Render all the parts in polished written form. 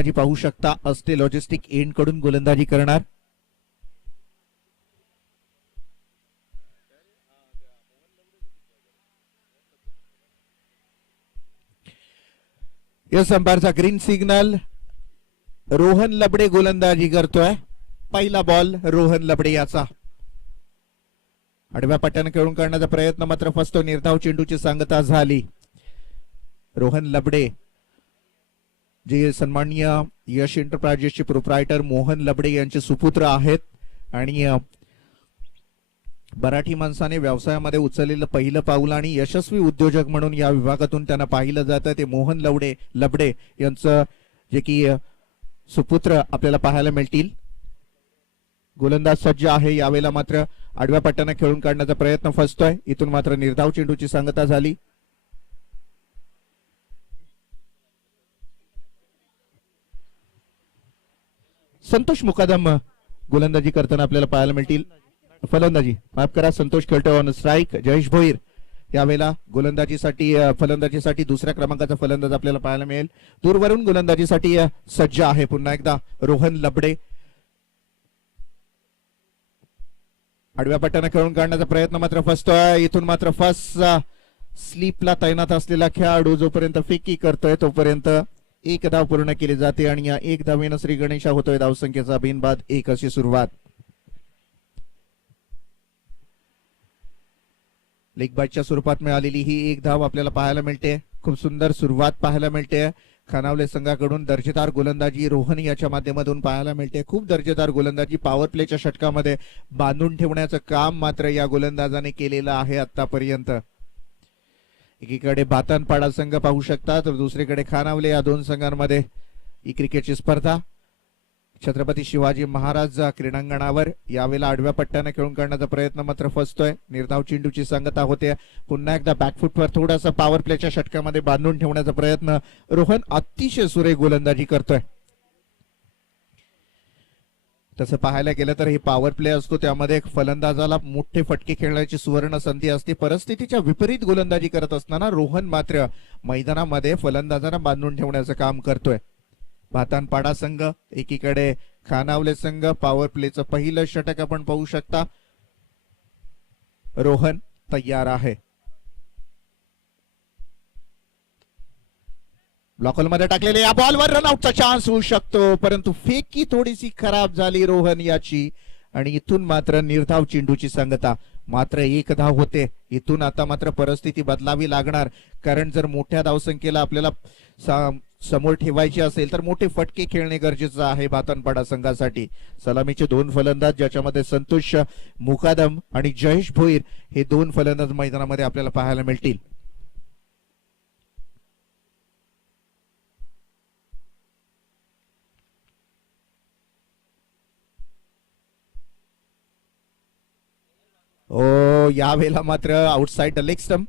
गोलंदाजी पाहू शकता. अस्टे लॉजिस्टिक एंड कडून गोलंदाजी करणार. यस, अंपायरचा ग्रीन सिग्नल. रोहन लबडे गोलंदाजी करतोय. पहिला बॉल रोहन लबडे याचा. आडव्या पट्ट्याने खेळून करण्याचा प्रयत्न मात्र फसतो. निर्धाव चेंडूची सांगता झाली. रोहन लबडे जे सन्माननीय यश एंटरप्राइजेसचे प्रोप्रायटर मोहन लबडे यांचे सुपुत्र आहेत आणि मराठी माणसाने व्यवसायामध्ये उचललेलं पहिलं पाऊल आणि यशस्वी उद्योजक म्हणून या विभागातून त्यांना पाहिलं जातं. ते मोहन लबडे यांचं जे की सुपुत्र आपल्याला पाहायला मिळतील. गोलंदाज सज्ज आहे. यावेळेला मात्र आडव्या पट्ट्याने खेळून काढण्याचा प्रयत्न फसतोय. इथून मात्र निर्धाव चेंडूची सांगता झाली. संतोष मुकादम गोलंदाजी करताना आपल्याला पाहायला मिळतील. फलंदाजी माफ करा, संतोष खेळतोय ऑन स्ट्राईक. जयेश भोईर यावेळेला फलंदाजीसाठी दुसऱ्या क्रमांकाचा फलंदाज आपल्याला पाहायला मिळेल. दूरवरून गोलंदाजीसाठी सज्ज आहे पुन्हा एकदा रोहन लबडे. आडव्या पट्ट्याने खेळून काढण्याचा प्रयत्न मात्र फसतोय. इथून मात्र फर्स्ट स्लीपला तैनात असलेला खेळाडू जोपर्यंत फेकी करतोय तोपर्यंत एक धाव पूर्ण केली जाते आणि या एक धावेनं श्री गणेशा होतोय धावसंख्येचा बिनबाद 1 अशी सुरुवात. लेग बाईटच्या स्वरूपात मिळालेली ही एक धाव आपल्याला पाहायला मिळते. खूप सुंदर सुरुवात पाहायला मिळते. खानावले संघाकडून दर्जेदार गोलंदाजी रोहन याच्या माध्यमातून पाहायला मिळते. खूप दर्जेदार गोलंदाजी पॉवर प्लेच्या षटकामध्ये बांधून ठेवण्याचं काम मात्र या गोलंदाजाने केलेलं आहे आतापर्यंत. एकीकडे भातानपाडा संघ पाहू शकता तर दुसरीकडे खानावले. या दोन संघांमध्ये ही क्रिकेटची स्पर्धा छत्रपती शिवाजी महाराज क्रीडांगणावर. यावेळेला आडव्या पट्ट्याने खेळून काढण्याचा प्रयत्न मात्र फसतोय. निर्धाव चेंडूची सांगता होते. पुन्हा एकदा बॅकफुटवर थोडासा पॉवर प्लेच्या षटकामध्ये बांधून ठेवण्याचा प्रयत्न रोहन अतिशय सुरेख गोलंदाजी करतोय. तसं पाहायला गेलं तर हे पॉवर प्ले असतो त्यामध्ये फलंदाजाला मोठे फटके खेळण्याची सुवर्ण संधी असते. परिस्थितीच्या विपरीत गोलंदाजी करत असताना रोहन मात्र मैदानामध्ये फलंदाजांना बांधून ठेवण्याचं काम करतोय. भातानपाडा संघ एकीकडे खानावले संघ. पॉवर प्लेचं पहिलं षटक आपण पाहू शकता. रोहन तयार आहे. ब्लॉकहोल मध्ये टाकलेले या बॉलवर रनआउटचा चान्स होऊ शकतो परंतु फेकी थोडीशी खराब झाली रोहन याची आणि इथून मात्र निर्धाव चेंडूची सांगता. मात्र एक धाव होते. इथून आता मात्र परिस्थिती बदलावी लागणार कारण जर मोठ्या धावसंख्येला आपल्याला समोर ठेवायची असेल तर मोठे फटके खेळणे गरजेचं आहे भातानपाडा संघासाठी. सलामीचे दोन फलंदाज ज्याच्यामध्ये संतोष मुकादम आणि जयेश भोईर हे दोन फलंदाज मैदानामध्ये आपल्याला पाहायला मिळतील. यावेळेला मात्र आउटसाइड द लेग स्टंप.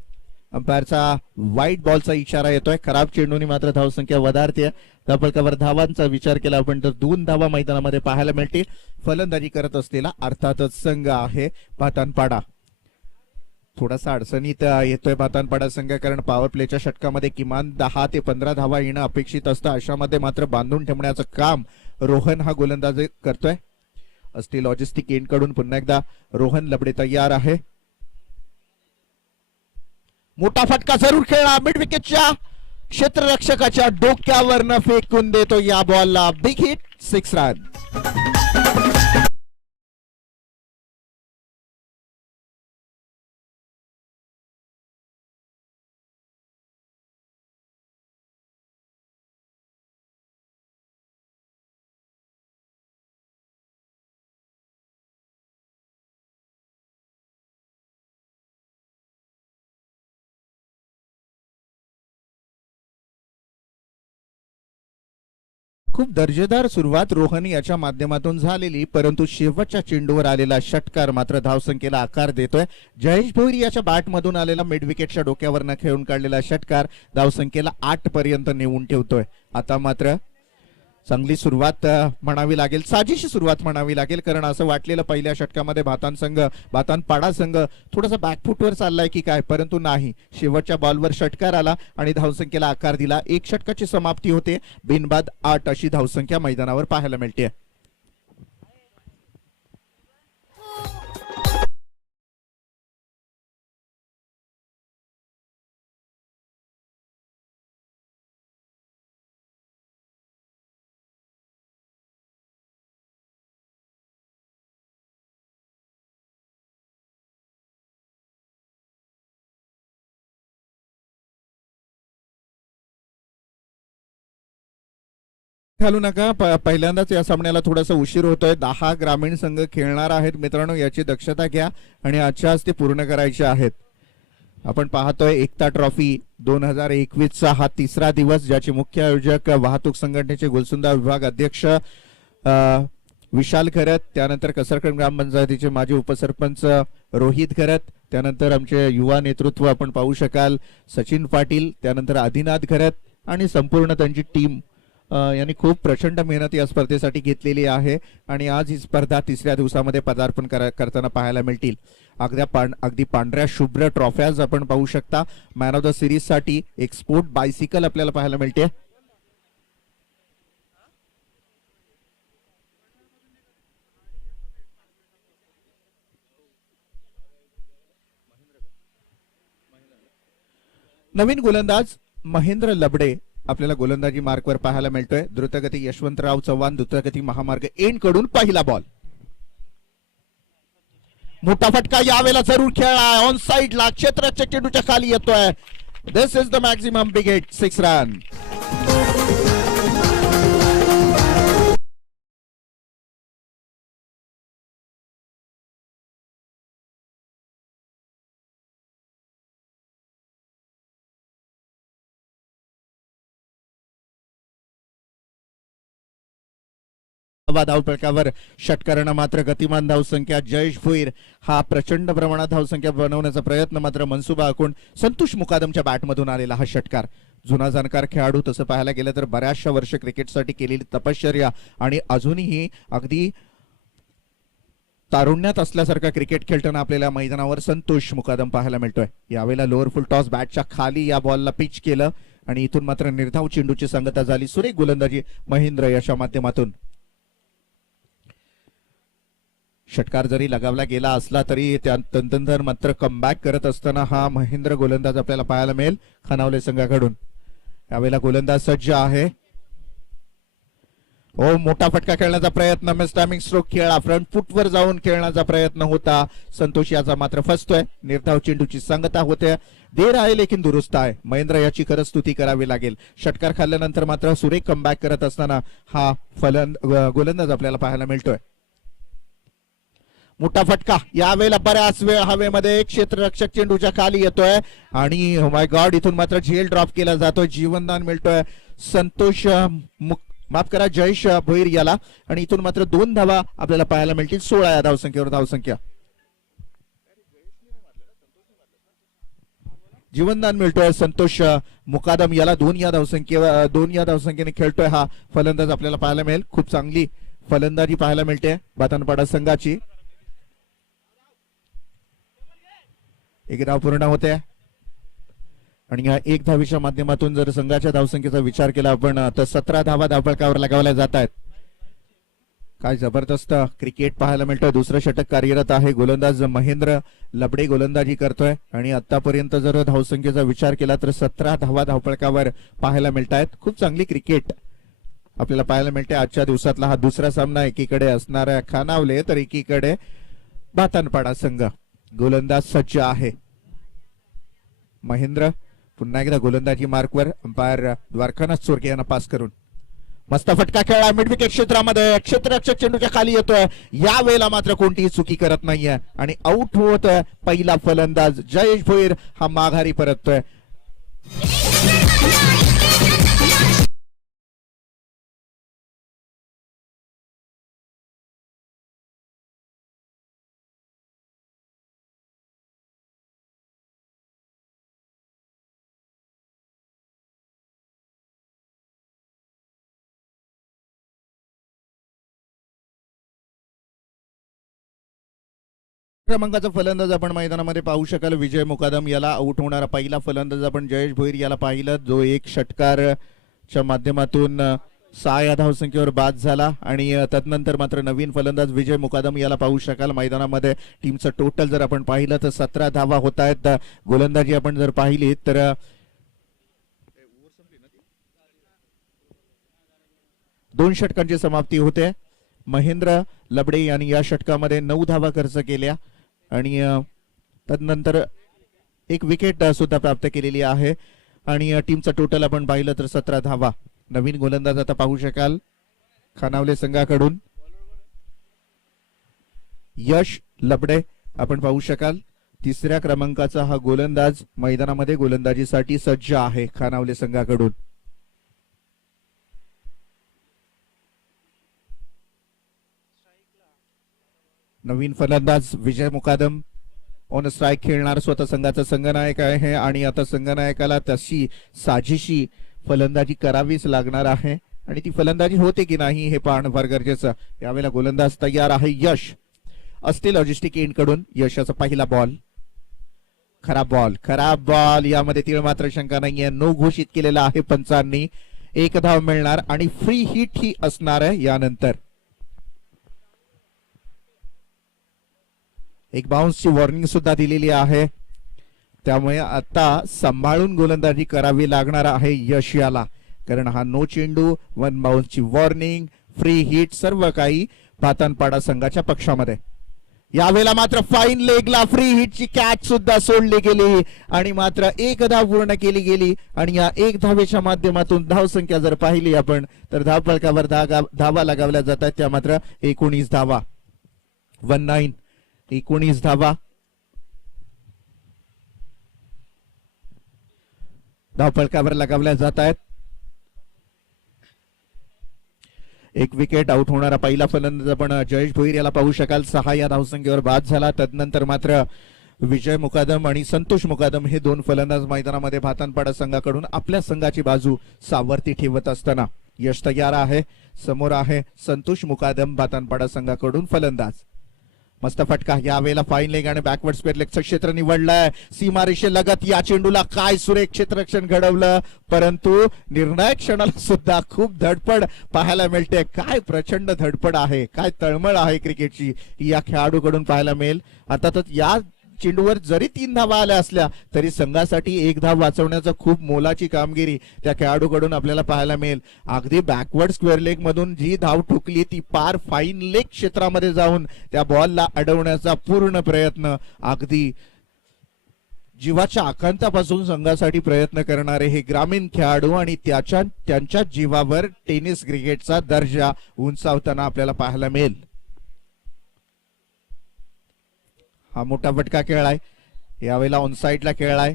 अंपायरचा व्हाईट बॉलचा इशारा येतोय. खराब चेंडूने मात्र धावसंख्या वधारते. धावफलकावर धावांचा विचार केला आपण तर 2 धावा मैदानामध्ये पाहायला मिळतील. फलंदाजी करत असलेला अर्थातच संघ आहे भातानपाडा. थोडासा अडचणीत येतोय भातानपाडा संघ कारण पॉवर प्लेच्या षटकामध्ये किमान 10 ते 15 धावा येणं अपेक्षित असतं. अशामध्ये मात्र बांधून ठेवण्याचं काम रोहन हा गोलंदाज करतोय. अस्टे लॉजिस्टिक एंड कडून पुन्हा एकदा रोहन लबडे तयार आहे. मोठा फटका जरूर खेळला. मिड विकेटच्या क्षेत्ररक्षकाच्या डोक्यावरनं फेकून देतो या बॉलला. Big hit, 6 run. खूप दर्जेदार सुरुवात रोहन याच्या माध्यमातून झालेली परंतु शेवटच्या चेंडूवर आलेला षटकार मात्र धावसंख्येला आकार देतोय. जयेश भोईर याच्या बॅटमधून आलेला मिड विकेटच्या डोक्यावरनं खेळून काढलेला षटकार धावसंख्येला 8 पर्यंत नेऊन ठेवतोय. आता मात्र चांगली सुरुवात म्हणावी लागेल, साजेशी सुरुवात म्हणावी लागेल, कारण असं वाटलेलं पहिल्या षटकामध्ये भातानपाडा संघ थोडासा बॅकफुटवर चाललाय की काय, परंतु नाही. शेवटच्या बॉलवर षटकार आला आणि धावसंख्येला आकार दिला. एक षटकाची समाप्ती होते. बिनबाद 8 अशी धावसंख्या मैदानावर पाहायला मिळते. घालू नका, पहिल्यांदाच या सामन्याला थोडासा उशीर होतोय. 10 ग्रामीण संघ खेळणार आहेत मित्रांनो, याची दक्षता घ्या आणि आजच्या आज ते पूर्ण करायचे आहेत. आपण पाहतोय एकता ट्रॉफी 2021 चा हा तिसरा दिवस, ज्याचे मुख्य आयोजक वाहतूक संघटनेचे गुलसुंदा विभाग अध्यक्ष विशाल खरत, त्यानंतर कसरकण ग्रामपंचायतीचे माजी उपसरपंच रोहित खरत, त्यानंतर आमचे युवा नेतृत्व आपण पाहू शकाल सचिन पाटील, त्यानंतर आदिनाथ खरत आणि संपूर्ण त्यांची टीम यांनी खूप प्रचंड मेहनत या स्पर्धेसाठी घेतलेली आहे आणि आज ही स्पर्धा तिसऱ्या दिवसामध्ये पदार्पण करताना पाहायला मिळतील. अगदी पांढऱ्या शुभ्र ट्रॉफ्याज आपण पाहू शकता. मॅन ऑफ द सिरीज साठी एक स्पोर्ट बायसिकल आपल्याला पाहायला मिळते. नवीन गोलंदाज महेंद्र लबडे आपल्याला गोलंदाजी मार्कवर पाहायला मिळतोय. द्रुतगती यशवंतराव चव्हाण, द्रुतगती महामार्ग एंड कडून पहिला बॉल. मोठा फटका यावेळेला जरूर खेळला ऑन साइडला, क्षेत्राच्या चेंडूच्या खाली येतोय. This is the maximum big hit, 6 run. धावफलकावर षटकारांना मात्र गतिमान धावसंख्या. जयेश भोईर हा प्रचंड प्रमाणात धावसंख्या बनवण्याचा प्रयत्न मात्र मनसुबा आखून संतोष मुकादमच्या बॅटमधून आलेला हा षटकार. जुना जाणकार खेळाडू, तसं पाहायला गेलं तर बऱ्याचशा वर्ष क्रिकेटसाठी केलेली तपश्चर्या आणि अजूनही अगदी तारुण्यात असल्यासारखा क्रिकेट खेळताना आपल्याला मैदानावर संतोष मुकादम पाहायला मिळतोय. यावेळेला लोअर फुल टॉस बॅटच्या खाली या बॉलला पिच केलं आणि इथून मात्र निर्धाव चेंडूची सांगता झाली. सुरेख गोलंदाजी महेंद्र याच्या माध्यमातून. षटकार जरी लगावला गेला असला तरी त्यानंतर मात्र कमबॅक करत असताना हा महेंद्र गोलंदाज आपल्याला पाहायला मिळेल खानावले संघाकडून. यावेळेला गोलंदाज सज्ज आहे. ओ मोठा फटका खेळण्याचा प्रयत्न, मिस टायमिंग स्ट्रोक खेळला, फ्रंट फुटवर जाऊन खेळण्याचा प्रयत्न होता. संतोष याचा मात्र फसतोय. निर्धाव चेंडूची सांगता होते. देर आहे लेकिन दुरुस्त आहे. महेंद्र याची खरंच स्तुती करावी लागेल. षटकार खाल्ल्यानंतर मात्र सुरेख कमबॅक करत असताना हा गोलंदाज आपल्याला पाहायला मिळतोय. मोठा फटका यावेळेला बऱ्याच वेळ हवेमध्ये, क्षेत्ररक्षक चेंडूच्या खाली येतोय आणि माय गॉड इथून मात्र झेल ड्रॉप केला जातोय. जीवनदान मिळतोय संतोष माफ करा जयेश भोईर याला आणि इथून मात्र 2 धावा आपल्याला पाहायला मिळतील 16 या धावसंख्येवर. धावसंख्या जीवनदान मिळतोय संतोष मुकादम याला 2 या धावसंख्येने खेळतोय हा फलंदाज आपल्याला पाहायला मिळेल. खूप चांगली फलंदाजी पाहायला मिळते भातानपाडा संघाची. एक धाव पूर्ण होते आणि या एक धावीच्या माध्यमातून जर संघाच्या धावसंख्येचा विचार केला आपण तर 17 धावा धावफलकावर लगावल्या जात आहेत. काय जबरदस्त क्रिकेट पाहायला मिळतोय. दुसरं षटक कार्यरत आहे. गोलंदाज महेंद्र लबडे गोलंदाजी करतोय आणि आतापर्यंत जर धावसंख्येचा विचार केला तर 17 धावा धावफलकावर पाहायला मिळत आहेत. खूप चांगली क्रिकेट आपल्याला पाहायला मिळते. आजच्या दिवसातला हा दुसरा सामना. एकीकडे असणाऱ्या खानावले तर एकीकडे भातानपाडा संघ. गोलंदाज सज्ज आहे महेंद्र. पुन्हा एकदा गोलंदाजी मार्कवर अंपायर द्वारकानाथ चोरके यांना पास करून मस्त फटका खेळला मिड विकेट क्षेत्रामध्ये. क्षेत्ररक्षक चेंडूच्या खाली येतोय. या वेळेला मात्र कोणतीही चुकी करत नाहीये आणि आउट होतोय पहिला फलंदाज जयेश भोईर हा माघारी परततोय. क्रमांकाचा फलंदाज आपण मैदानामध्ये पाहू शकाल विजय मुकादम. याला आउट होणारा पहिला फलंदाज आपण जयेश भोईर याला पाहिलं, जो एक षटकारच्या माध्यमातून 6 या धावसंख्येवर बाद झाला. आणि तदनंतर मात्र नवीन फलंदाज विजय मुकादम याला पाहू शकाल. मैदानामध्ये टीमचं टोटल जर आपण पाहिलं तर 17 धावा होत आहेत. गोलंदाजी आपण जर पाहिली तर 2 षटकांची समाप्ती होते. महेंद्र लबडे यांनी या षटकामध्ये 9 धावा खर्च केल्या आणि तदनंतर एक विकेट सुद्धा प्राप्त केलेली आहे. आणि टीमचं टोटल आपण पाहिलं तर 17 धावा. नवीन गोलंदाज आता पाहू शकाल खानावले संघाकडून यश लबडे आपण पाहू शकाल. 3ऱ्या क्रमांकाचा हा गोलंदाज मैदानामध्ये गोलंदाजीसाठी सज्ज आहे खानावले संघाकडून. नवीन फलंदाज विजय मुकादम ऑन स्ट्राइक खेळणार. स्वतः संघाचा संघनायक आहे आणि आता संघनायकाला तशी साजेशी फलंदाजी करावीच लागणार आहे. आणि ती फलंदाजी होते की नाही हे पाहणं फार गरजेचं. यावेळेला गोलंदाज तयार आहे यश. असते लॉजिस्टिक एंड कडून यशाचा पहिला बॉल. खराब बॉल यामध्ये तीळ मात्र शंका नाहीये. नो घोषित केलेला आहे पंचांनी. 1 धाव मिळणार आणि फ्री हिट ही असणार आहे. यानंतर एक बाउन्सची वॉर्निंग सुद्धा दिलेली आहे. त्यामुळे आता सांभाळून गोलंदाजी करावी लागणार आहे यश याला, कारण हा नो चेंडू, 1 बाउन्सची वॉर्निंग, फ्री हिट सर्व काही भातानपाडा संघाच्या पक्षामध्ये. यावेळेला मात्र फाईन लेगला फ्री हिटची कॅच सुद्धा सोडली गेली आणि मात्र 1 धाव पूर्ण केली गेली. आणि या 1 धावेच्या माध्यमातून धावसंख्या जर पाहिली आपण तर धावफलकावर धावा लगावल्या जातात त्या मात्र 19 धावा. 19 धावा. धावफलकावर लगावल्या जात आहेत. एक विकेट. आउट होणारा पहिला फलंदाज आपण जयेश भोईर याला पाहू शकाल. 6 या धावसंख्येवर बाद झाला. तदनंतर मात्र विजय मुकादम आणि संतोष मुकादम हे 2 फलंदाज मैदानामध्ये भातानपाडा संघाकडून आपल्या संघाची बाजू सावरती ठेवत असताना यश तयार आहे. समोर आहे संतोष मुकादम भातानपाडा संघाकडून फलंदाज. मस्त फटका. यावेळेला फाईन लेग आणि बॅकवर्ड स्क्वेअर लेगचं क्षेत्र निवडलंय. सीमारेषे लगत या चेंडूला काय सुरेख क्षेत्ररक्षण घडवलं, परंतु निर्णायक क्षणाला सुद्धा खूप धडपड पाहायला मिळते. काय प्रचंड धडपड आहे, काय तळमळ आहे क्रिकेटची या खेळाडूकडून पाहायला मिळेल. अर्थातच या चेंडूवर जरी 3 धावा आल्या असल्या तरी संघासाठी 1 धाव वाचवण्याचं खूप मोलाची कामगिरी त्या खेळाडूकडून आपल्याला पाहायला मिळेल. अगदी बॅकवर्ड स्क्वेअर लेग मधून जी धाव ठोकली ती पार फाईन लेग क्षेत्रामध्ये जाऊन त्या बॉलला अडवण्याचा पूर्ण प्रयत्न, अगदी जीवाच्या आकांतापासून संघासाठी प्रयत्न करणारे हे ग्रामीण खेळाडू आणि त्यांच्या जीवावर टेनिस क्रिकेटचा दर्जा उंचावताना आपल्याला पाहायला मिळेल. हा मोठा फटका खेळलाय. यावेळेला ऑन साइडला खेळलाय.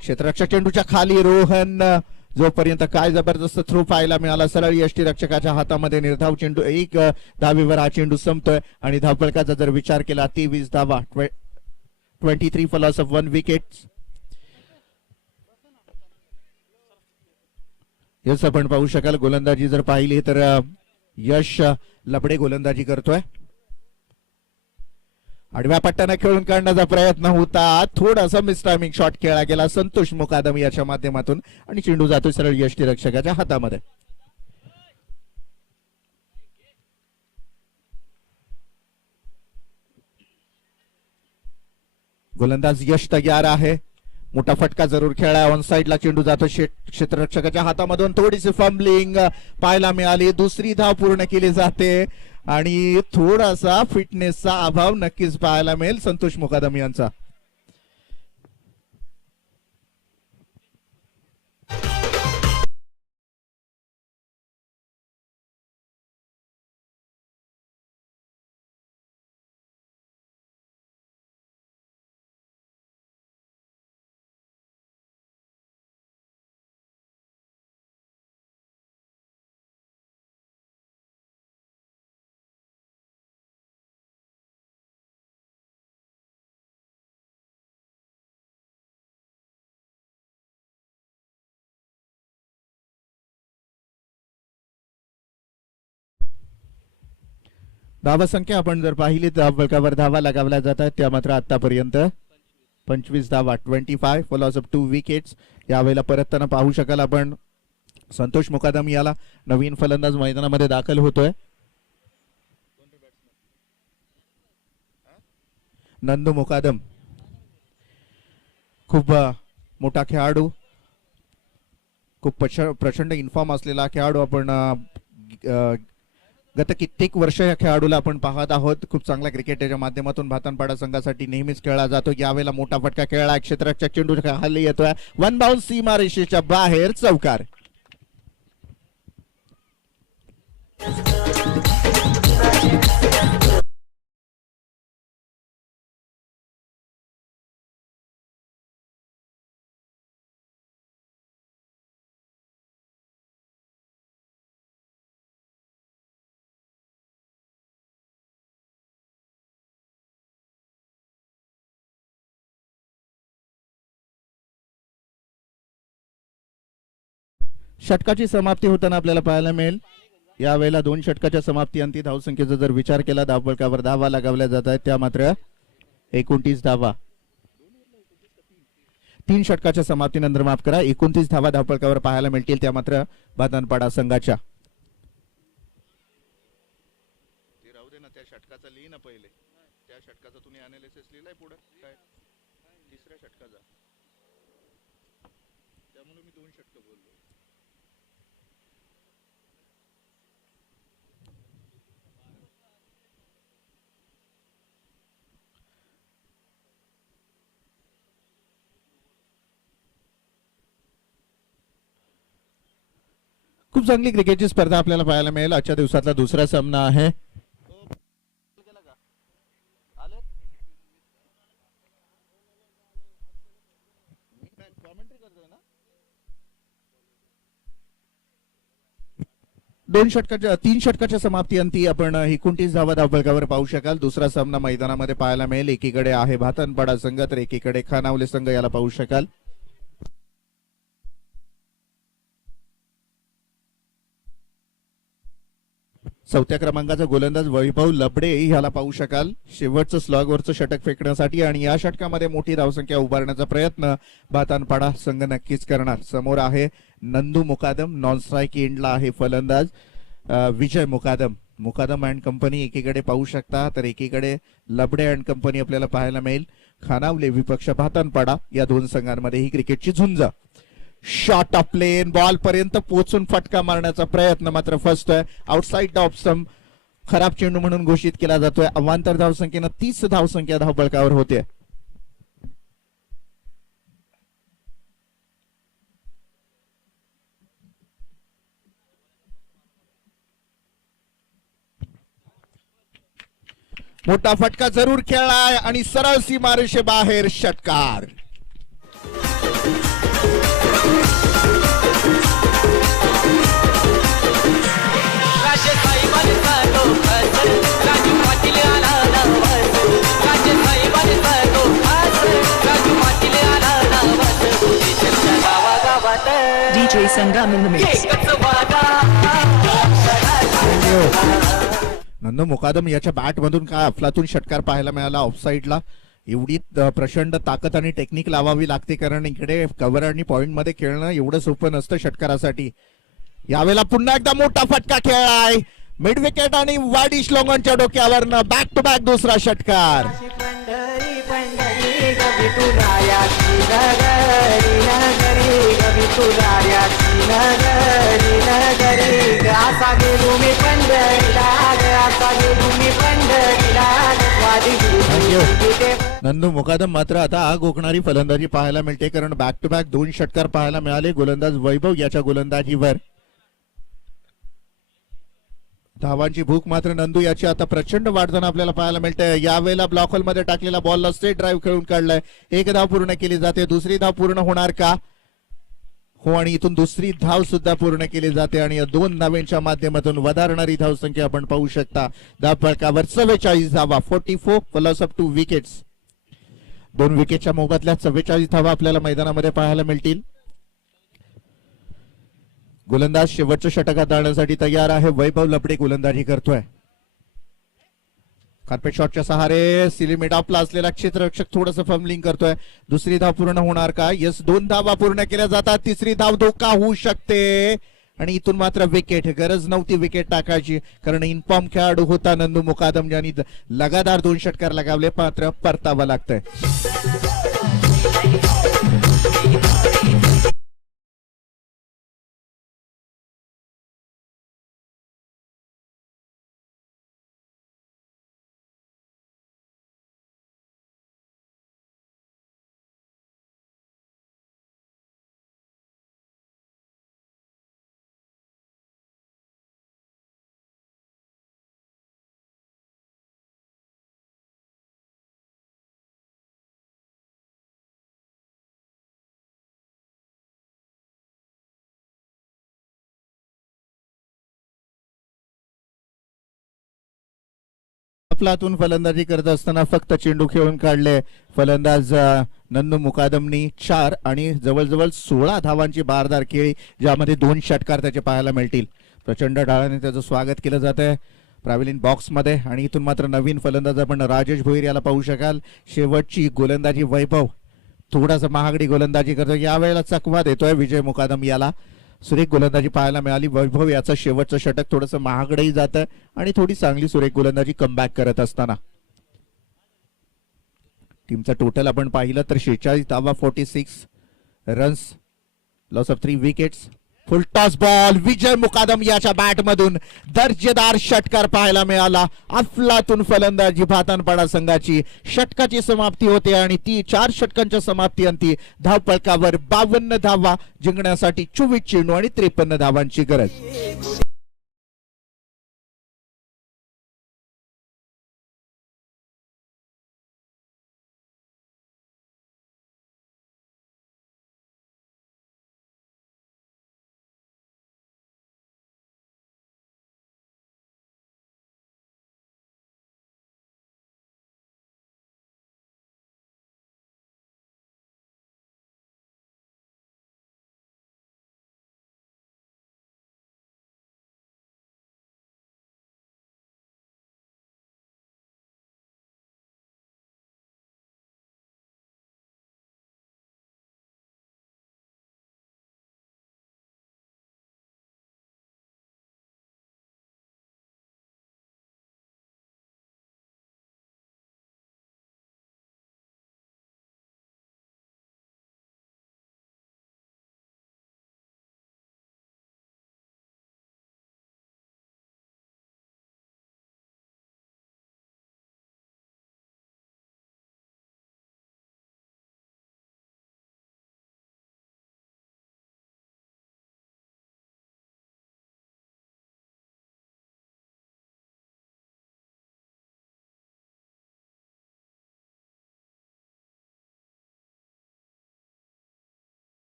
क्षेत्ररक्षक चेंडूच्या खाली. रोहन जोपर्यंत काय जबरदस्त थ्रो पाहायला मिळाला. सरळ यष्टीरक्षकाच्या हातामध्ये निर्धाव चेंडू. 1 धावेवर हा चेंडू संपतोय आणि धावफलकाचा जर विचार केला 23 धावा. 23 for loss of 1 wicket. Yes आपण पाहू शकाल. गोलंदाजी जर पाहिली तर यश लबडे गोलंदाजी करतोय. आडव्या पट्ट्याने खेळून काढण्याचा प्रयत्न होता. थोडासा मिसटायमिंग शॉट खेळला गेला संतोष मुकादम याच्या माध्यमातून आणि चेंडू जातो सरळ यष्टीरक्षकाच्या हातामध्ये. गोलंदाज यश तयार आहे. मोठा फटका जरूर खेळाय. ऑन साइडला चेंडू जातो क्षेत्ररक्षकाच्या हातामधून. थोडीशी फंबलिंग पाहायला मिळाली. 2री धाव पूर्ण केली जाते आणि थोडासा फिटनेसचा अभाव नक्कीच पाहायला मिळेल संतोष मुकादम यांचा. धावा संख्या आपण जर पाहिली धावफलकावर धावा लगावल्या जात आहेत त्या मात्र आतापर्यंत 25 धावा 25 फॉर लॉस ऑफ 2 विकेट्स. यावेळेला परतताना पाहू शकाल आपण संतोष मुकादम याला नवीन फलंदाज मैदानामध्ये दाखल होतोय. नंदू मुकादम खूप मोठा खेळाडू, खूप प्रचंड इन्फॉर्म असलेला खेळाडू. आपण गत कित्येक वर्ष या खेळाडूला आपण पाहत आहोत. खूप चांगला क्रिकेटच्या माध्यमातून भातनपाडा संघासाठी नेहमीच खेळला जातो. यावेळेला मोठा फटका खेळला, क्षेत्ररक्षक चेंडू खाली येतोय, वन बाउन्स सीमारेषेच्या बाहेर, चौकार. षटकाची समाप्ती होताना आपल्याला पाहायला मिळेल. यावेळेला 2 षटकाच्या समाप्ती अंती धावसंख्येचा जर विचार केला धावफलकावर धावा लगावल्या जात आहेत त्या मात्र 29 धावा. 3 षटकाच्या समाप्तीनंतर माफ करा 29 धावा धावफलकावर पाहायला मिळतील त्या मात्र भातनपाडा संघाच्या. राहू दे ना, त्या षटकाचा लिही ना पहिले, त्या षटकाचा तुम्ही अनालिसिस लिहिलाय पुढे काय तिसऱ्या षटकाचा, त्यामुळे मी 2 षटक बोललो. खूप चांगली क्रिकेटची स्पर्धा आपल्याला पाहायला मिळेल. आजच्या दिवसातला दुसरा सामना आहे. तीन षटकाच्या समाप्ती अंती आपण 29 धावा धावफलकावर पाहू शकाल. दुसरा सामना मैदानामध्ये पाहायला मिळेल. एकीकडे आहे भातनपाडा संघ तर एकीकडे खानावले संघ, याला पाहू शकाल. चौथ्या क्रमांकाचा गोलंदाज वैभव लबडे ह्याला पाहू शकाल शेवटचं स्लॉगवरचं षटक फेकण्यासाठी, आणि या षटकामध्ये मोठी धावसंख्या उभारण्याचा प्रयत्न भातनपाडा संघ नक्कीच करणार. समोर आहे नंदू मुकादम, नॉन स्ट्राईक एंडला आहे फलंदाज विजय मुकादम. मुकादम अँड कंपनी एकीकडे पाहू शकता तर एकीकडे लबडे अँड कंपनी आपल्याला पाहायला मिळेल. खानावले विपक्ष भातनपाडा, या 2 संघांमध्ये ही क्रिकेटची झुंज. शॉट ऑफ प्लेन, बॉल पर्यंत पोहोचून फटका मारण्याचा प्रयत्न मात्र फसतोय. आउटसाइड ऑफ स्टंप, खराब चेंडू म्हणून घोषित केला जातोय. अवांतर धावसंख्येनं 30 धावसंख्या धावफलकावर होते. मोठा फटका जरूर खेळलाय आणि सरळ सीमारेषे बाहेर, षटकार. DJ Sangam in the mix. Nandu मुकादम याच्या बॅट मधून काय अफलातून षटकार पाहायला मिळाला ऑफसाईडला. एवढी प्रचंड ताकद आणि टेक्निक लावावी लागते कारण इकडे कव्हर आणि पॉइंट मध्ये खेळणं एवढं सोपं नसतं षटकारासाठी. यावेळेला पुन्हा एकदा मोठा फटका खेळलाय, मिड विकेट आणि वाडी श्लोंगनच्या डोक्यावरनं बॅक टू बॅक दुसरा षटकार. नंदू मुकादम मात्र आता आग ओकणारी फलंदाजी पाहायला मिळते कारण बॅक टू बॅक 2 षटकार पाहायला मिळाले गोलंदाज वैभव याच्या गोलंदाजीवर. धावांची भूक मात्र नंदू याची आता प्रचंड वाढताना आपल्याला पाहायला मिळते. यावेळेला ब्लॉक होल मध्ये टाकलेला बॉलला स्ट्रेट ड्राईव्ह खेळून काढलाय. 1 धाव पूर्ण केली जाते, दुसरी धाव पूर्ण होणार का? हो, आणि इथून दुसरी धाव सुद्धा पूर्ण केली जाते आणि या 2 धावांच्या माध्यमातून वधारणारी धावसंख्या आपण पाहू शकता. धावफलकावर 44 धावा, 44 फॉर लॉस ऑफ 2 विकेट्स. 2 विकेटच्या मोबदल्यात 44 धावा आपल्याला मैदानामध्ये पाहायला मिळतील. गोलंदाज शेवटचं षटक हाताळण्यासाठी तयार आहे. वैभव लपडे गोलंदाजी करतोय. कार्पेट शॉटच्या सहारे सिलिमिट आपला असलेला क्षेत्ररक्षक थोडस फंबलिंग करतोय. दुसरी धाव पूर्ण होणार का? यस, 2 धावा पूर्ण केल्या जातात. तिसरी धाव धोका होऊ शकते आणि इथून मात्र विकेट. गरज नव्हती विकेट टाकायची कारण इन्फॉर्म खेळाडू होता नंदू मुकादम, ज्यांनी लगातार 2 षटकार लगावले. मात्र परतावं लागतंय. आपलातून फलंदाजी करत असताना फक्त चेंडू खेळून काढले फलंदाज नंदू मुकादमनी 4 आणि जवळजवळ 16 धावांची बारदार खेळी, ज्यामध्ये 2 षटकार त्याचे पाहायला मिळतील. प्रचंड डाळाने त्याचं स्वागत केलं जात आहे प्राविलिन बॉक्स मध्ये. आणि इथून मात्र नवीन फलंदाज आपण राजेश भोईर याला पाहू शकाल. शेवटची गोलंदाजी वैभव थोडासा महागडी गोलंदाजी करतो. यावेळेला चकवा देतोय विजय मुकादम याला. सुरेख गोलंदाजी पाहायला मिळाली. वैभव याचं शेवटचं षटक थोडंसं महागडही जातं आणि थोडी चांगली सुरेख गोलंदाजी कमबॅक करत असताना. टीमचं टोटल आपण पाहिलं तर 46 धावा, 46 runs, loss of 3 wickets. Full toss ball, Vijay Mukadam याच्या बॅट मधून दर्जेदार षटकार पाहायला मिळाला. अफलातून फलंदाजी भातानपाडा संघाची. षटकाची समाप्ती होते आणि ती 4 षटकांच्या समाप्ती अंती धावपळकावर 52 धावा जिंकण्यासाठी 24 चेंडू आणि 53 धावांची गरज.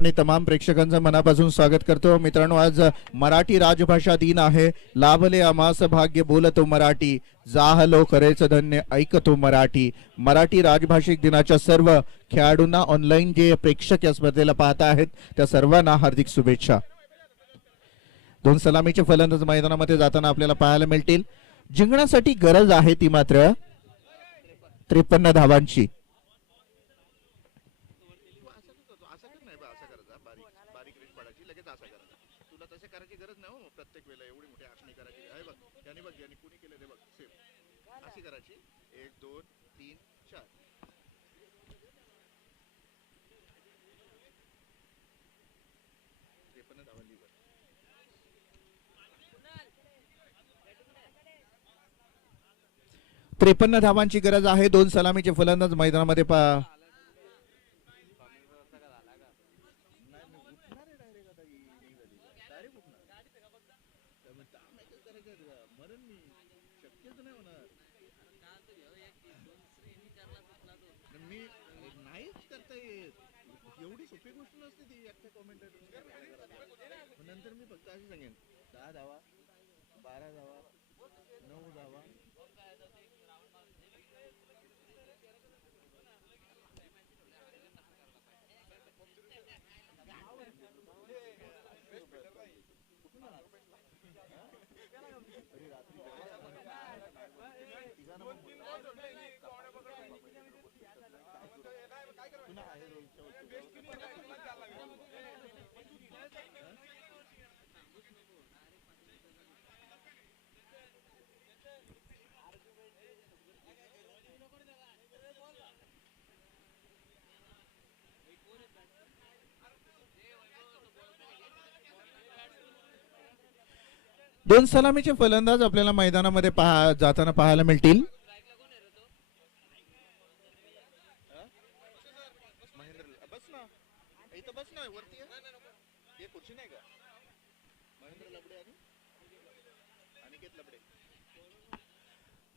आणि तमाम प्रेक्षकांचं मनापासून स्वागत करतो. मित्रांनो, आज मराठी राजभाषा दिन आहे. लाभले आमास भाग्य बोलतो मराठी, जाहलो खरेच धन्य ऐकतो मराठी. मराठी राजभाषिक दिनाच्या सर्व खेळाडूंना, ऑनलाईन जे प्रेक्षक या स्पर्धेला पाहत आहेत त्या सर्वांना हार्दिक शुभेच्छा. 2 सलामीचे फलंदाज मैदानामध्ये जाताना आपल्याला पाहायला मिळतील. जिंकण्यासाठी गरज आहे ती मात्र 53 धावांची. 53 धावांची गरज आहे. 2 सलामीचे फलंदाज मैदानामध्ये एवढी सोपी गोष्ट नसते ती एकट्या कॉमेंटेटर नंतर मी फक्त अशी सांगेन 10 धावा 12 धावा 9 धावा दोन सलामीचे फलंदाज आपल्याला मैदानामध्ये जाताना पाहायला मिळतील.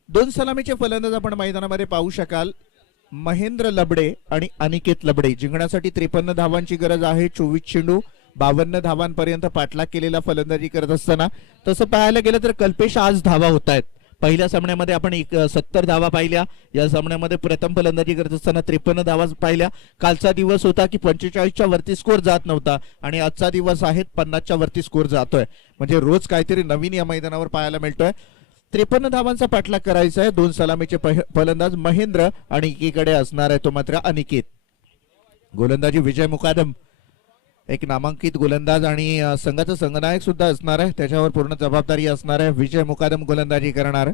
दोन सलामीचे फलंदाज आपण मैदानामध्ये पाहू शकाल. महेंद्र लबडे आणि अनिकेत लबडे. जिंकण्यासाठी 53 धावांची गरज आहे. 24 चेंडू 52 धावांपर्यंत पाठलाग केलेला फलंदाजी करत असताना तसं पाहायला गेलं तर कल्पेश आज धावा होत आहेत. पहिल्या सामन्यामध्ये आपण 70 धावा पाहिल्या. या सामन्यामध्ये प्रथम फलंदाजी करत असताना 53 धावा पाहिल्या. कालचा दिवस होता की 45च्या वरती स्कोर जात नव्हता आणि आजचा दिवस आहे 50च्या वरती स्कोर जातोय. म्हणजे रोज काहीतरी नवीन या मैदानावर पाहायला मिळतोय. 53 धावांचा पाठलाग करायचा आहे. 2 सलामीचे फलंदाज महेंद्र आणि एकीकडे असणार आहे तो मात्र अनिकेत. गोलंदाजी विजय मुकादम एक नामांकित गोलंदाज आणि संघाचा संघनायक सुद्धा असणार आहे. त्याच्यावर पूर्ण जबाबदारी असणार आहे. विजय मुकादम गोलंदाजी करणार.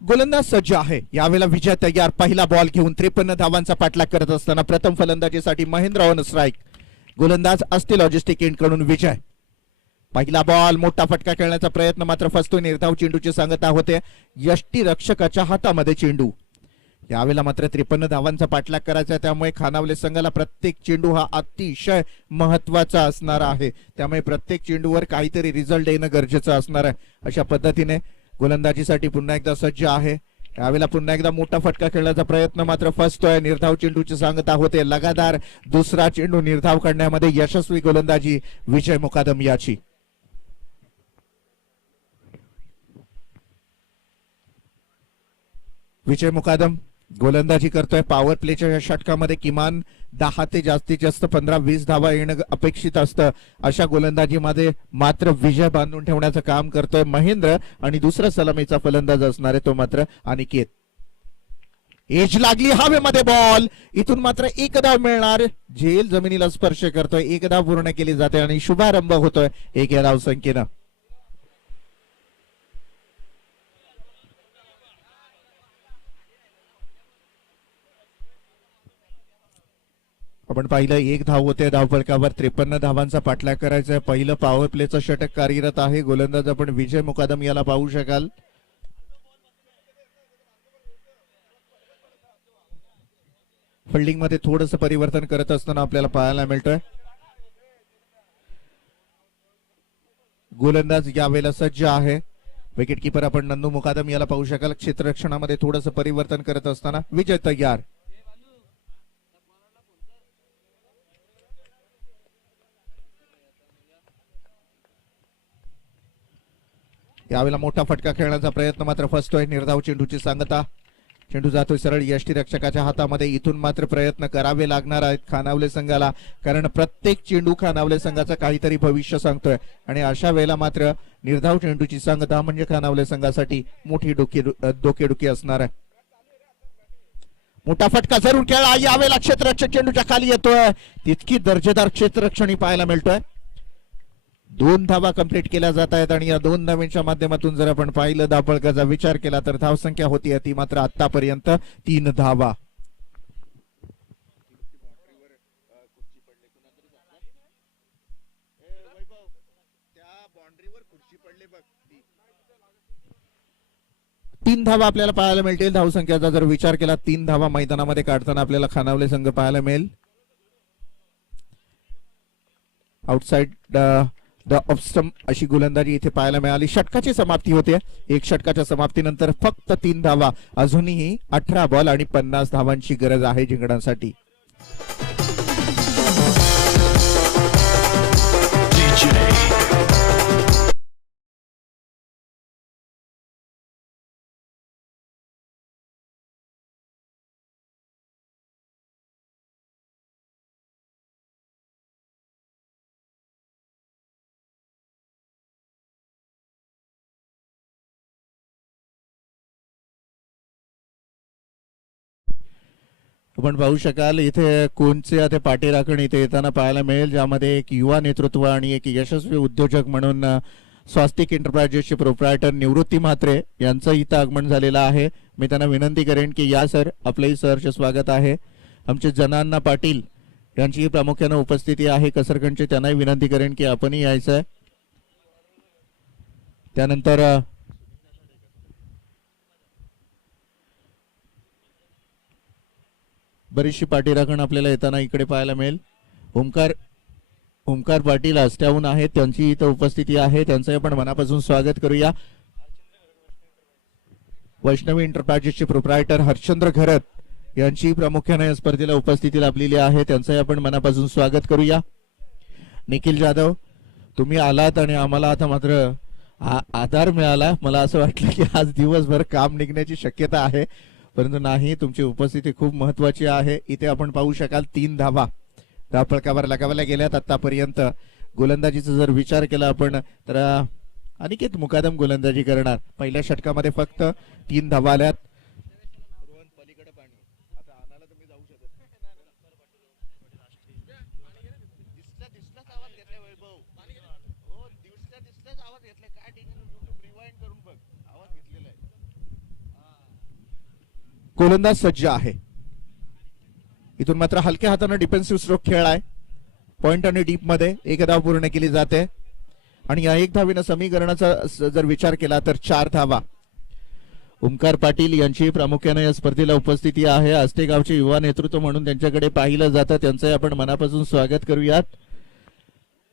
गोलंदाज सज्ज आहे. यावेळेला विजय तयार. पहिला बॉल घेऊन 53 धावांचा पाठलाग करत असताना प्रथम फलंदाजीसाठी महेंद्र ऑन स्ट्राईक. गोलंदाज असते लॉजिस्टिक एंड कडून विजय. पहिला बॉल मोठा फटका खेळण्याचा प्रयत्न मात्र फसतो. निर्धाव चेंडूची सांगता होते. यष्टी रक्षकाच्या हातामध्ये चेंडू. यावेळेला मात्र 53 धावांचा पाठलाग करायचा. त्यामुळे खानावले संघाला प्रत्येक चेंडू हा अतिशय महत्वाचा असणार आहे. त्यामुळे प्रत्येक चेंडूवर काहीतरी रिझल्ट येणं गरजेचं असणार आहे. अशा पद्धतीने गोलंदाजीसाठी पुन्हा एकदा सज्ज आहे. यावेळेला पुन्हा एकदा मोठा फटका खेळण्याचा प्रयत्न मात्र फसतोय. निर्धाव चेंडूची सांगता होते. लगातार दुसरा चेंडू निर्धाव करण्यामध्ये यशस्वी गोलंदाजी विजय मुकादम याची. विजय मुकादम गोलंदाजी करतोय. पॉवर प्लेच्या या षटकामध्ये किमान 10 ते जास्तीत जास्त 15-20 धावा येणं अपेक्षित असतं. अशा गोलंदाजीमध्ये मात्र विजय बांधून ठेवण्याचं काम करतोय महेंद्र आणि दुसरा सलामीचा फलंदाज असणार आहे तो मात्र अनिकेत. एज लागली हवेमध्ये बॉल. इथून मात्र एक धाव मिळणार. झेल जमिनीला स्पर्श करतोय. एक धाव पूर्ण केली जाते आणि शुभारंभ होतोय एक या धाव संख्येनं. आपण पाहिलं एक धाव होते. धावफलकावर 53 धावांचा पाठलाग करायचा आहे. पहिलं पॉवर प्लेचं षटक कार्यरत आहे. गोलंदाज आपण विजय मुकादम याला पाहू शकाल. फिल्डिंग मध्ये थोडंसं परिवर्तन करत असताना आपल्याला पाहायला मिळतोय. गोलंदाज यावेळेला सज्ज आहे. विकेट किपर आपण नंदू मुकादम याला पाहू शकाल. क्षेत्ररक्षणामध्ये थोडंसं परिवर्तन करत असताना विजय तयार. यावेळेला मोठा फटका खेळण्याचा प्रयत्न मात्र फसतोय. निर्धाव चेंडूची सांगता. चेंडू जातोय सरळ यष्टी रक्षकाच्या हातामध्ये. इथून मात्र प्रयत्न करावे लागणार आहेत खानावले संघाला, कारण प्रत्येक चेंडू खानावले संघाचं काहीतरी भविष्य सांगतोय आणि अशा वेळेला मात्र निर्धाव चेंडूची सांगता म्हणजे खानावले संघासाठी मोठी डोकेदुखी असणार आहे. मोठा फटका जरूर खेळला, यावेळेला क्षेत्ररक्षक चेंडूच्या खाली येतोय, तितकी दर्जेदार क्षेत्ररक्षणी पाहायला मिळतोय. 2 धावा कंप्लीट केल्या जात आहेत आणि या 2 धावांच्या माध्यमातून जर आपण पाहिलं धावफलकाचा विचार केला तर धावसंख्या होती ती मात्र आतापर्यंत 3 धावा. तीन धावा आपल्याला पाहायला मिळतील. धावसंख्येचा जर विचार केला 3 धावा मैदानामध्ये काढताना आपल्याला खानावले संघ पाहायला मिळेल. आउटसाइड द ऑफ स्टंप अशी गोलंदाजी इथे पाहायला मिळाली. षटकाची समाप्ती होते. 1 षटकाच्या समाप्तीनंतर फक्त 3 धावा. अजूनही 18 बॉल आणि 50 धावांची गरज आहे जिंकण्यासाठी. आपण पाहू शकाल इथे कोणचे ते पाठी राखण इथे येताना पाहायला मिळेल, ज्यामध्ये एक युवा नेतृत्व आणि एक यशस्वी उद्योजक म्हणून स्वास्तिक एंटरप्राइजेसचे प्रोप्रायटर निवृत्ती म्हात्रे यांचं इथं आगमन झालेलं आहे. मी त्यांना विनंती करेन की या सर, आपलंही सहर्ष स्वागत आहे. आमचे जनांना पाटील यांची प्रामुख्याने उपस्थिती आहे कसरकंडचे, त्यांनाही विनंती करेन की आपणही यायचं आहे. त्यानंतर बरीचशी पाठी राखण आपल्याला येताना इकडे पाहायला मिळेल. ओमकार पाटील आष्ट्याहून आहेत, त्यांची इथं उपस्थिती आहे, त्यांचं आपण मनापासून स्वागत करूया. वैष्णवी एंटरप्राइजेसचे प्रोप्रायटर हरचंद्र घरत यांची प्रामुख्याने या स्पर्धेला उपस्थिती लाभलेली आहे, त्यांचंही आपण मनापासून स्वागत करूया. निखिल जाधव, तुम्ही आलात आणि आम्हाला आता मात्र आधार मिळाला. मला असं वाटलं की आज दिवसभर काम निघण्याची शक्यता आहे, परंतु नाही, तुमची उपस्थिती खूप महत्वाची आहे. इथे आपण पाहू शकाल 3 धावा धावफलकावर लगावल्या गेल्यात आतापर्यंत. गोलंदाजीचा जर विचार केला आपण तर अनिकेत मुकादम गोलंदाजी करणार. पहिल्या षटकामध्ये फक्त 3 धावा आल्यात. गोलंदाज सज्ज आहे. इथून मात्र हलक्या हाताने डिफेन्सिव्ह स्ट्रोक खेळलाय. पॉइंट आणि डीप मध्ये 1 धाव पूर्ण केली जाते आणि या 1 धावीनं समीकरणाचा जर विचार केला तर 4 धावा. ओमकार पाटील यांची प्रामुख्याने या स्पर्धेला उपस्थिती आहे. आष्टे गावचे युवा नेतृत्व म्हणून त्यांच्याकडे पाहिलं जातं, त्यांचं आपण मनापासून स्वागत करूयात.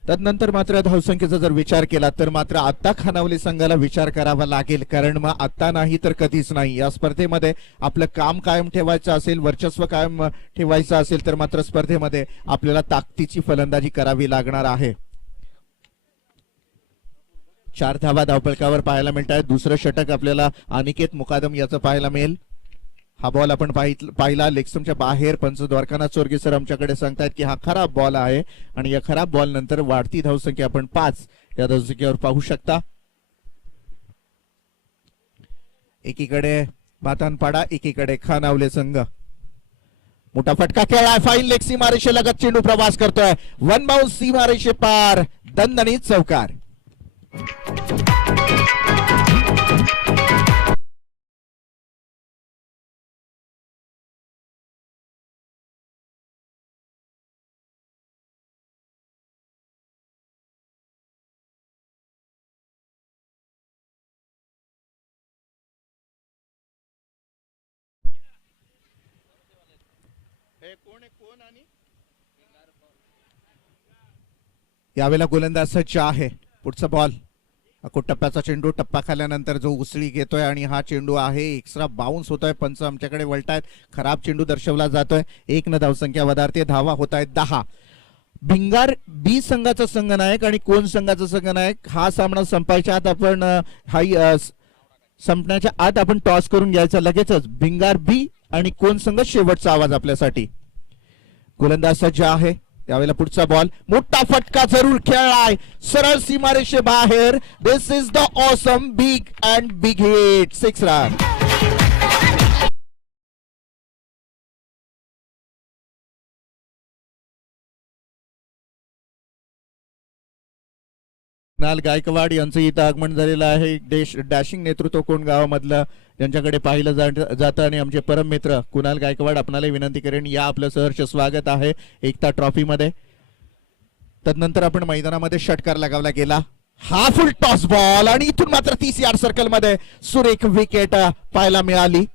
तदनंतर मात्र धावसंख्येचा जर विचार केला तर मात्र आता खानावली संघाला विचार करावा लागेल, कारण मग आता नाही तर कधीच नाही. या स्पर्धेमध्ये आपलं काम कायम ठेवायचं असेल, वर्चस्व कायम ठेवायचं असेल तर मात्र स्पर्धेमध्ये आपल्याला ताकदीची फलंदाजी करावी लागणार आहे. 4 धावा धावफलकावर पाहायला मिळत आहेत. दुसरं षटक आपल्याला अनिकेत मुकादम याचं पाहायला मिळेल. हा बॉल आपण पाहिला लेगस्टम्पच्या बाहेर. पंच द्वारकानाथ चोरगे सर आमच्याकडे सांगतायत की हा खराब बॉल आहे आणि या खराब बॉल नंतर वाढती धावसंख्या आपण 5 या धावसंख्येवर पाहू शकता. एकीकडे बातानपाडा, एकीकडे खानावले संघ. मोठा फटका खेळाय, फाईन लेग सीमारेषे लगत चेंडू प्रवास करतोय. 1 बाउन्स सीमारेषे पार, दणदणीत चौकार. यावेळेला गोलंदाज सज्ज आहे. पुढचा बॉल टप्प्याचा चेंडू, टप्पा खाल्यानंतर जो उसळी घेतोय आणि हा चेंडू आहे एक्स्ट्रा बाउन्स होतोय. पंच आमच्याकडे वळतायत, खराब चेंडू दर्शवला जातोय. 1 न धावसंख्या वधारते. धावा होत आहेत 10. भिंगार बी संघाचा संघनायक आणि कोण संघाचा संघनायक हा सामना संपायच्या आत आपण संपण्याच्या आत आपण टॉस करून घ्यायचा लगेचच. भिंगार बी आणि कोण संघ शेवटचा आवाज आपल्यासाठी. गोलंदाज सज्ज आहे. त्यावेळेला पुढचा बॉल, मोठा फटका जरूर खेळलाय, सरळ सीमारेषे बाहेर. This is the awesome big and big hit. 6 run. Kunal Gaikwad यांचं इथं आगमन झालेलं आहे. डॅशिंग नेतृत्व कोण गावामधलं ज्यांच्याकडे पाहिलं जातं आणि आमचे परम मित्र कुणाल गायकवाड, आपणाला विनंती करेन या, आपलं सहर्ष स्वागत आहे एकता ट्रॉफी मध्ये. तदनंतर आपण मैदानामध्ये षटकार लगावला गेला. हा फुल टॉस बॉल आणि इथून मात्र 30 यार्ड सर्कल मध्ये सुरेख विकेट पाहायला मिळाली.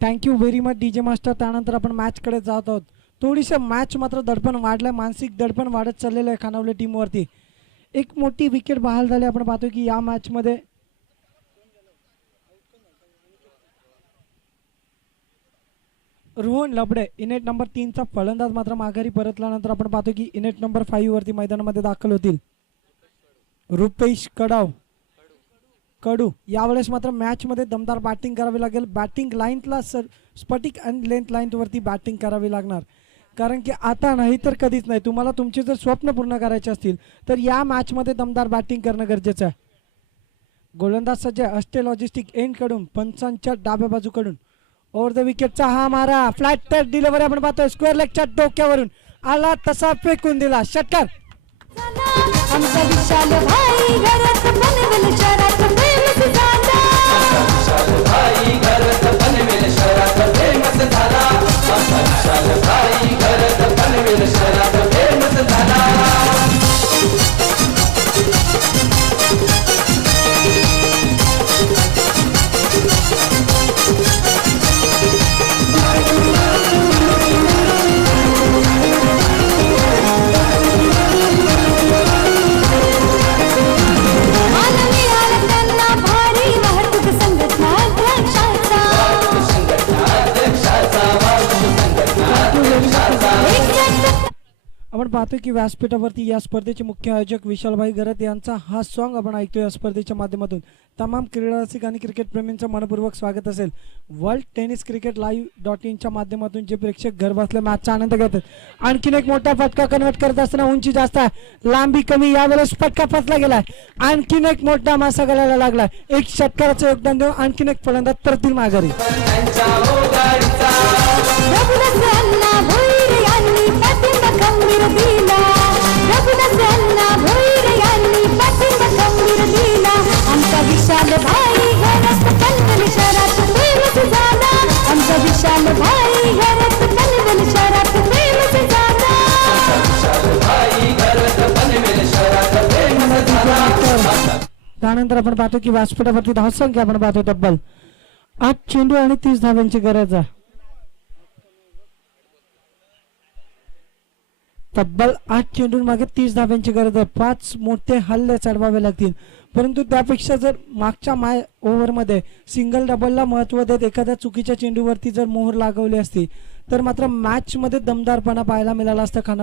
Thank you very much DJ master. त्यानंतर आपण मॅचकडे जात आहोत. थोडीसं मॅच मात्र दडपण वाढलं, मानसिक दडपण वाढत चाललेलं आहे खानावले टीमवरती. एक मोठी विकेट बहाल झाली. आपण पाहतो की या मॅचमध्ये रोहन लबडे इनेट नंबर 3चा फलंदाज मात्र माघारी परतल्यानंतर आपण पाहतो की इनेट नंबर 5 वरती मैदानामध्ये दाखल होतील रुपेश कडू. यावेळेस मात्र मॅचमध्ये दमदार बॅटिंग करावी लागेल. बॅटिंग लाईनला स्फटिक आणि लेंथ लाईनवरती बॅटिंग करावी लागणार, कारण की आता नाही तर कधीच नाही. तुम्हाला तुमचे जर स्वप्न पूर्ण करायचे असतील तर या मॅचमध्ये दमदार बॅटिंग करणं गरजेचं आहे. गोलंदाज सज्ज अष्टे लॉजिस्टिक एंडकडून, पंचांच्या डाव्या बाजूकडून ओव्हर द विकेटचा हा मारा, फ्लॅट टच डिलिव्हरी आपण पाहतोय. स्क्वेअर लेगच्या डोक्यावरून आला तसा फेकून दिला. षटकार. आमचा विशाल भाई घरात बनवेल शहरात फेमस झाला. विशाल भाई घरात बनवेल शहरात फेमस झाला. विशाल भाई घरात बनवेल शहरात फेमस झाला. आपण पाहतोय की व्यासपीठावरती या स्पर्धेचे मुख्य आयोजक विशालभाई गरत यांचा हा सॉन्ग आपण ऐकतोय या स्पर्धेच्या माध्यमातून. तमाम क्रीडा रसिक आणि क्रिकेट प्रेमींचं मनपूर्वक स्वागत असेल. वर्ल्ड टेनिस क्रिकेट live.in माध्यमातून जे प्रेक्षक घर बसल्या मॅचचा आनंद घेतात. आणखीन एक मोठा फटका कन्वर्ट करत असताना उंची जास्त आहे, लांबी कमी, यावेळेस फटका फसला गेलाय. आणखीन एक मोठा मासा गळायला लागलाय. एक षटकाराचं योगदान देऊन आणखीन एक फलंदाज तरतील माघारी. आमचा विशाल भाई घरात बनवेल शहरात फेमस झाला. आमचा विशाल भाई घरात बनवेल शहरात फेमस झाला. विशाल भाई घरात बनवेल शहरात फेमस झाला. त्यानंतर आपण पाहतो की व्यासपीठावरती धावसंख्या आपण पाहतो तब्बल 8 चेंडू आणि 30 धाव्यांची गरज आहे. तब्बल 8 चेंडूंमागे 30 धाव्यांची गरज आहे. 5 मोठे हल्ले चढवावे लागतील, परंतु त्यापेक्षा जर मागच्या ओव्हरमध्ये सिंगल डबलला महत्त्व देत एखाद्या चुकीच्या चेंडूवरती जर मोहर लागवली असती तर मात्र मॅचमध्ये दमदारपणा पाहायला मिळाला असता खाना.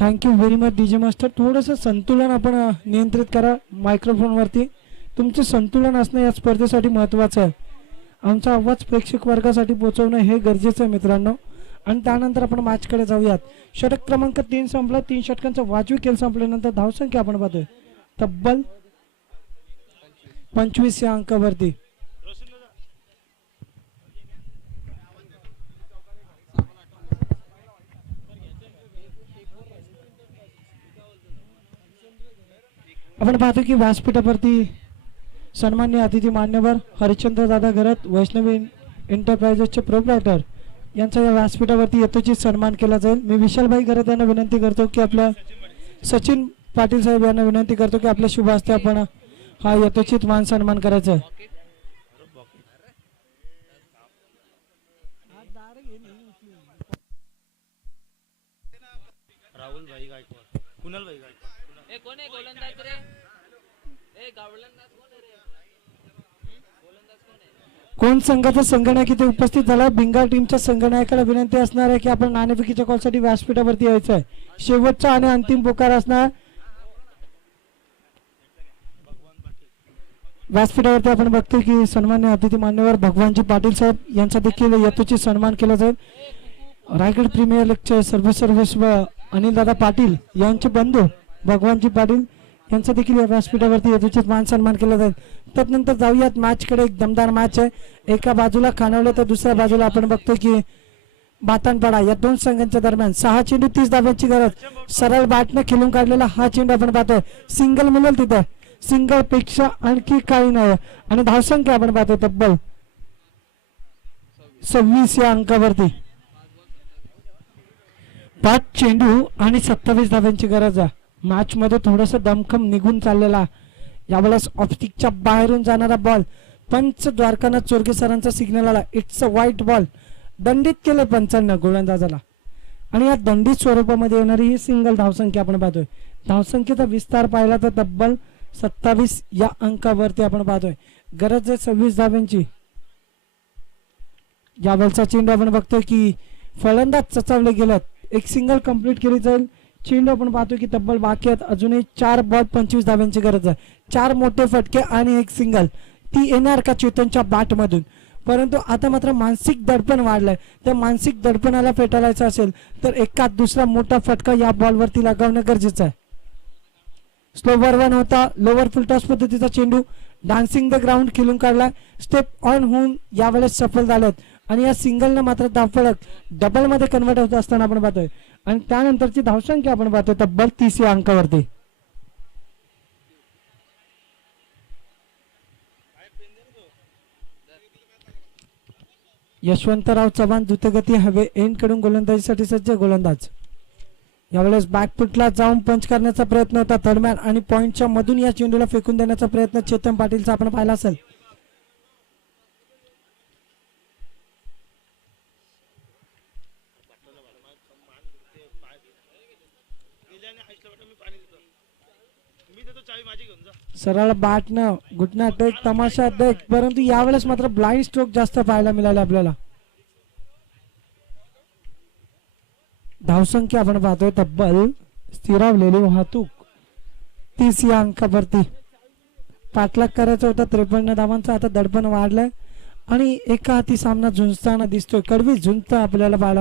Thank you very much DJ master. थोडंसं संतुलन आपण नियंत्रित करा मायक्रोफोनवरती. तुमचं संतुलन असणं या स्पर्धेसाठी महत्त्वाचं आहे. आमचा आवाज प्रेक्षक वर्गासाठी पोहोचवणं हे गरजेचं आहे मित्रांनो. आणि त्यानंतर आपण मॅचकडे जाऊयात. षटक क्रमांक 3 संपला. 3 षटकांचा वाजवी खेळ संपल्यानंतर धावसंख्या आपण पाहतोय तब्बल 25 या अंकावरती. आपण पाहतो की व्यासपीठावरती सन्मान्य अतिथी मान्यवर हरिश्चंद्र दादा घरत वैष्णवी एंटरप्राइजेसचे प्रोप्रायटर यांचा या व्यासपीठावरती यथोचित सन्मान केला जाईल. मी विशालभाई घरत यांना विनंती करतो की आपल्या सचिन पाटील साहेब यांना विनंती करतो की आपल्या शुभ हस्ते आपण हा यथोचित मान सन्मान करायचा आहे. राहुल भाई गायकवाड, कुणाल भाई गायकवाड. ए कोण आहे गोलंदाज रे? ए गोलंदाज कोण आहे रे? गोलंदाज कोण आहे? कोण संघाचा संगणक इथे उपस्थित झाला. बिंगाल टीमच्या संगणकाला विनंती असणार आहे की आपण नाणेफेकीच्या कॉलसाठी व्यासपीठावरती यायचं आहे. शेवटचा आणि अंतिम पुकार असणार. व्यासपीठावरती आपण बघतो की सन्मान्य अतिथी मान्यवर भगवानजी पाटील साहेब यांचा देखील यथोचित सन्मान केला जाईल. रायगड प्रीमियर लीगचे सर्वेस्व अनिलदादा पाटील यांचे बंधू भगवानजी पाटील यांचा देखील या व्यासपीठावरती यथोचित मान सन्मान केला जाईल. त्यानंतर जाऊयात मॅच कडे. एक दमदार मॅच आहे. एका बाजूला खानावले तर दुसऱ्या बाजूला आपण बघतो की बातानपाडा या दोन संघांच्या दरम्यान 6 चेंडू 30 धाब्यांची गरज. सरळ बॅटने खेळून काढलेला हा चेंडू आपण पाहतोय. सिंगल मिळेल तिथे. सिंगल पेक्षा आणखी काही नाही. आणि धावसंख्या आपण पाहतोय तब्बल 26 या अंकावरती. 5 चेंडू आणि 27 धाब्यांची गरज आहे. मॅच मध्ये थोडस दमखम निघून चाललेला. यावेळेस ऑप्टिकच्या बाहेरून जाणारा बॉल पंच द्वारकानाथ चोरगे सरांचा सिग्नल आला. It's a white ball. दंडित केलं पंचांना गोलंदाजाला. आणि या दंडित स्वरूपामध्ये येणारी ही सिंगल धावसंख्या आपण पाहतोय. धावसंख्येचा विस्तार पाहिला तर तब्बल 27 या अंकावरती आपण पाहतोय. गरज आहे 26 धाब्यांची. यावेळचा चेंडू आपण बघतोय की फलंदाज चचावले गेलेत. एक सिंगल कंप्लीट केली जाईल. चेंडू आपण पाहतो की तब्बल बाकी आहेत अजूनही 4 बॉल 25 धाब्यांची गरज आहे. 4 मोठे फटके आणि एक सिंगल. ती येणार का चेतनच्या बॅट मधून. परंतु आता मात्र मानसिक दडपण वाढलंय. त्या मानसिक दडपणाला फेटाळायचं असेल तर एका दुसरा मोठा फटका या बॉलवरती लगावणं गरजेचं आहे. स्लोवर वन होता. लोअर फुल टॉस पद्धतीचा चेंडू डान्सिंग द ग्राउंड खेळून काढला. स्टेप ऑन होऊन यावेळेस सफल झालेत. आणि या सिंगलनं मात्र धावफलक डबल मध्ये कन्वर्ट होत असताना आपण पाहतोय. आणि त्यानंतरची धावसंख्या आपण पाहतोय तब्बल 30 या अंकावरती. यशवंतराव चव्हाण द्रुतगती हवे एंड कडून गोलंदाजीसाठी सज्ज. गोलंदाज यावेळेस बॅकफुटला जाऊन पंच करण्याचा प्रयत्न होता. दरम्यान आणि पॉइंटच्या मधून या चेंडूला फेकून देण्याचा प्रयत्न चेतन पाटीलचा आपण पाहिला असेल. सरळ बॅटनं घुटना टेक तमाशा देख. परंतु यावेळेस मात्र ब्लाइंड स्ट्रोक जास्त पाहायला मिळाले आपल्याला. धावसंख्या आपण पाहतोय तब्बल स्थिरावलेली वाहतूक 30 या अंकावरती. पाठलाग करायचा होता 53 धावांचा. आता दडपण वाढलंय आणि एका हाती सामना झुंजताना दिसतोय. कडवी झुंजता आपल्याला पाहायला